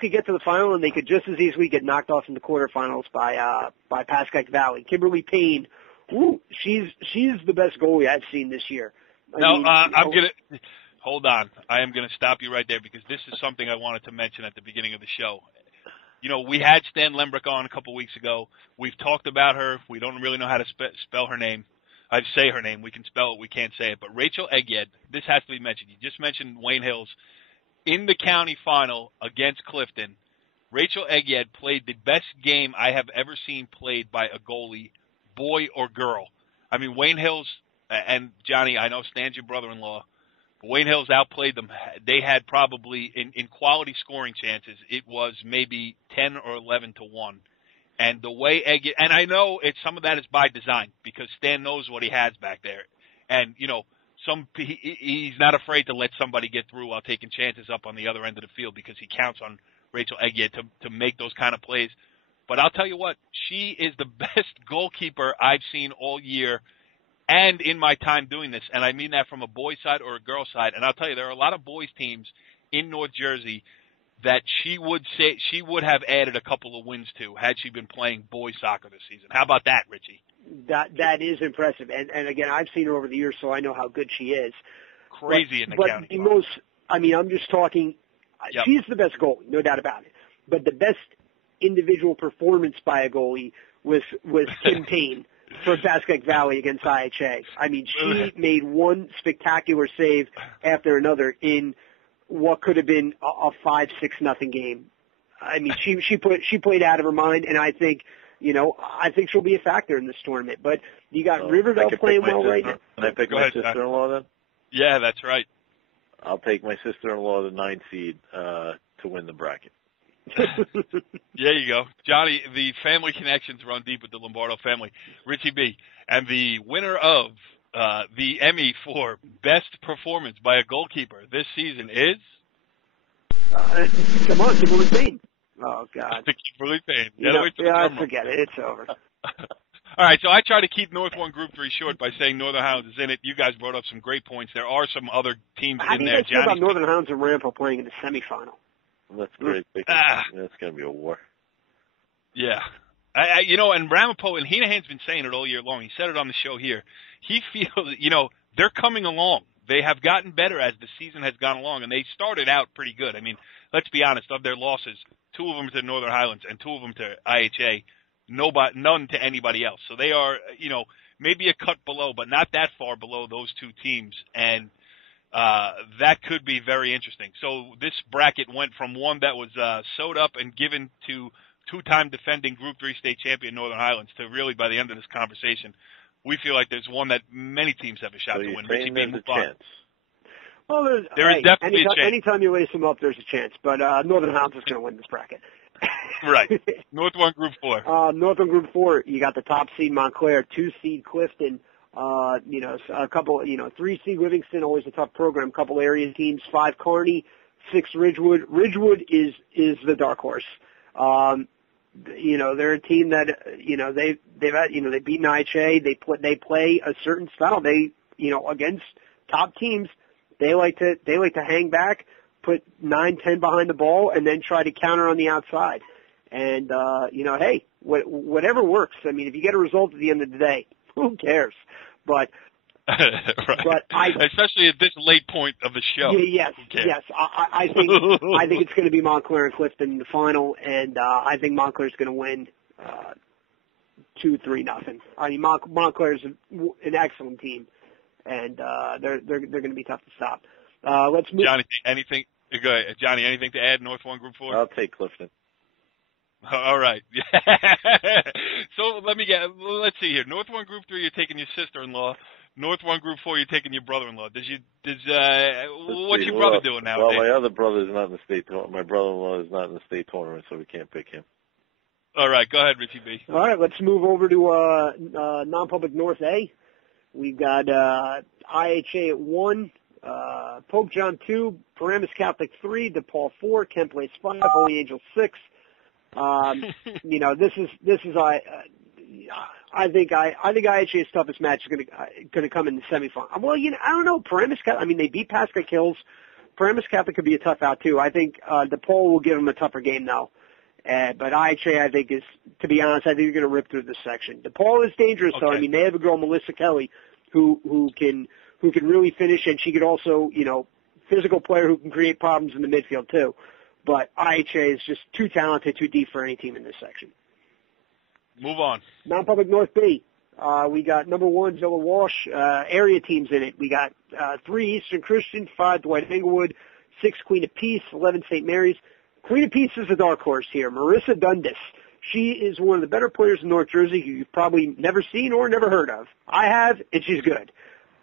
could get to the final, and they could just as easily get knocked off in the quarterfinals by Pascack Valley. Kimberly Payne, she's the best goalie I've seen this year. Hold on. I am gonna stop you right there because this is something I wanted to mention at the beginning of the show. You know, we had Stan Lembrick on a couple weeks ago. We've talked about her. We don't really know how to spell her name. I'd say her name. We can spell it. We can't say it. But Rachel Egyed, this has to be mentioned. You just mentioned Wayne Hills. In the county final against Clifton, Rachel Egyed played the best game I have ever seen played by a goalie, boy or girl. I mean, Wayne Hills, and Johnny, I know Stan's your brother-in-law, but Wayne Hills outplayed them. They had probably, in quality scoring chances, it was maybe 10 or 11 to 1. And the way Egyed, and I know some of that is by design because Stan knows what he has back there. And, you know, he's not afraid to let somebody get through while taking chances up on the other end of the field because he counts on Rachel Egyed to make those kind of plays. But I'll tell you what, she is the best goalkeeper I've seen all year and in my time doing this. And I mean that from a boys' side or a girls' side. And I'll tell you, there are a lot of boys' teams in North Jersey that she would have added a couple of wins to had she been playing boys soccer this season. How about that, Richie? That is impressive. And again, I've seen her over the years, so I know how good she is. Crazy in the county. I'm just talking, she's the best goalie, no doubt about it. But the best individual performance by a goalie was Kim Payne for Pascack Valley against IHA. I mean, she made one spectacular save after another in what could have been a 5-6-0 game. I mean, she played out of her mind, and I think she'll be a factor in this tournament. But you got Riverdale playing well right now. Can I pick my sister-in-law then? Yeah, that's right. I'll take my sister-in-law, the 9 seed, to win the bracket. There you go. Johnny, the family connections run deep with the Lombardo family. Richie B. And the winner of the Emmy for Best Performance by a Goalkeeper this season is? Come on, Kimberly Payne. Oh, God. Kimberly Payne. Forget it. It's over. All right, so I try to keep North 1 Group 3 short by saying Northern Highlands is in it. You guys brought up some great points. There are some other teams in there. How do you guys feel about Northern Highlands and Rampo playing in the semifinal? That's great. That's going to be a war. Yeah. And Ramapo and Heenahan's been saying it all year long. He said it on the show here. He feels, they're coming along. They have gotten better as the season has gone along, and they started out pretty good. I mean, let's be honest, of their losses, 2 of them to Northern Highlands and 2 of them to IHA, none to anybody else. So they are, maybe a cut below, but not that far below those 2 teams. And that could be very interesting. So this bracket went from one that was sewed up and given to 2-time defending Group 3 state champion Northern Highlands to really, by the end of this conversation, we feel like there's one that many teams have a shot to win. Richie, there's a chance. Well, there is definitely a chance. Anytime you lace them up, there's a chance. But Northern Highlands is going to win this bracket. Right. North 1 Group 4. North 1 Group 4, you got the top seed Montclair, 2 seed Clifton, a couple, 3 seed Livingston, always a tough program, couple area teams, 5 Kearney, 6 Ridgewood. Ridgewood is the dark horse. They're a team that, they've beaten IHA. They play a certain style. They, against top teams, they like to hang back, put 9-10 behind the ball, and then try to counter on the outside. And, hey, whatever works. I mean, if you get a result at the end of the day, who cares? But, right. Especially at this late point of the show. Yes. I think it's going to be Montclair and Clifton in the final, and I think Montclair's going to win 2-3-0. I mean, Montclair's an excellent team, and they're going to be tough to stop. Let's move. Johnny, anything? Go ahead. Johnny, anything to add? North 1 Group 4. I'll take Clifton. All right. So let's see here. North 1 Group 3, you're taking your sister-in-law. North 1 Group 4, you're taking your brother-in-law. What's your brother doing now? Well, my other brother is not in the state tournament. My brother-in-law is not in the state tournament, so we can't pick him. All right, go ahead, Richie B. All right, let's move over to non-public North A. We've got IHA at 1, Pope John 2, Paramus Catholic 3, DePaul 4, Kent Place 5, Holy Angel 6. This is I think IHA's toughest match is going to come in the semifinal. Well, I don't know. Paramus Catholic. I mean, they beat Pasco Hills. Paramus Catholic could be a tough out too. I think DePaul will give them a tougher game though. But IHA, I think, is, to be honest, I think they're going to rip through this section. DePaul is dangerous, though. I mean, they have a girl, Melissa Kelly, who can really finish, and she could also, physical player who can create problems in the midfield too. But IHA is just too talented, too deep for any team in this section. Move on. Non-public North B. We got number 1, Zilla Walsh, area teams in it. We got 3 Eastern Christian, 5 Dwight Englewood, 6 Queen of Peace, 11 St. Mary's. Queen of Peace is a dark horse here. Marissa Dundas. She is one of the better players in North Jersey who you've probably never seen or never heard of. I have, and she's good.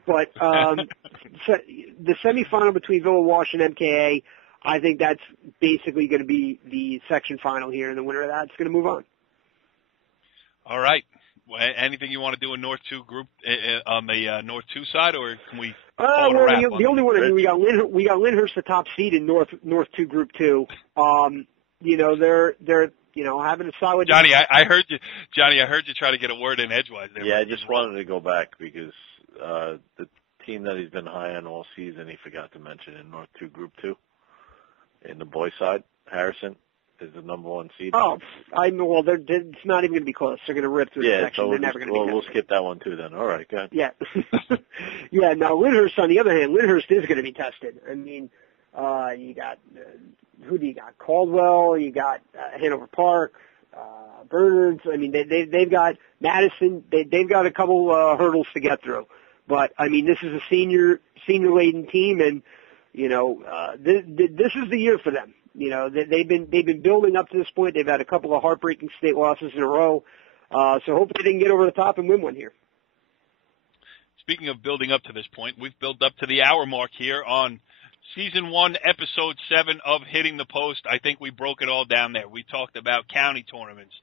But so the semifinal between Villa Walsh and MKA, I think that's basically going to be the section final here, and the winner of that's going to move on. All right. Well, anything you want to do in North 2 group on the North 2 side, or can we call it a wrap? The only one, I mean, we got Lyndhurst the top seed in North 2 group 2. They're having a solid. Johnny, I heard you. Johnny, I heard you try to get a word in edgewise there. Yeah, I just wanted to go back because the team that he's been high on all season, he forgot to mention in North 2 group 2, in the boys side, Harrison is the number 1 seed. Oh, I know. Well, it's not even going to be close. They're going to rip through the section. So they're never going to be good. we'll skip that one too then. All right, go ahead. Yeah. Yeah, now Lyndhurst, on the other hand, Lyndhurst is going to be tested. I mean, you got, who do you got? Caldwell, you got Hanover Park, Bernards. I mean, they've got Madison. They've got a couple hurdles to get through. But, I mean, this is a senior-laden team, and, this is the year for them. They've been building up to this point. They've had a couple of heartbreaking state losses in a row. So hopefully they can get over the top and win one here. Speaking of building up to this point, we've built up to the hour mark here on Season 1, Episode 7 of Hitting the Post. I think we broke it all down there. We talked about county tournaments.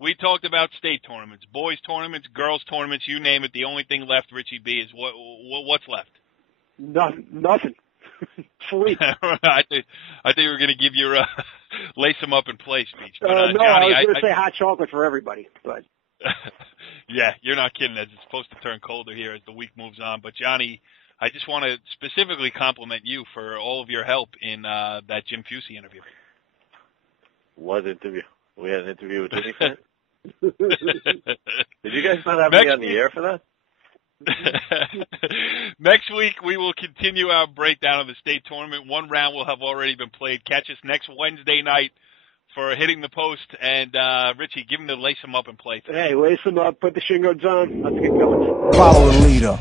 We talked about state tournaments, boys tournaments, girls tournaments, you name it. The only thing left, Richie B, is what's left? Nothing. Sweet. I think we were going to give your lace them up and play speech. But, no, Johnny, I was going to say hot chocolate for everybody. But yeah, you're not kidding. As it's supposed to turn colder here as the week moves on. But Johnny, I just want to specifically compliment you for all of your help in that Jim Fucci interview. What interview? We had an interview with Jimmy. Did you guys not have me on the air for that? Next week, we will continue our breakdown of the state tournament. One round will have already been played. Catch us next Wednesday night for Hitting the Post. And, Richie, give him the lace him up and play. Hey, lace him up, put the shin guards on. Let's get going. Follow the leader.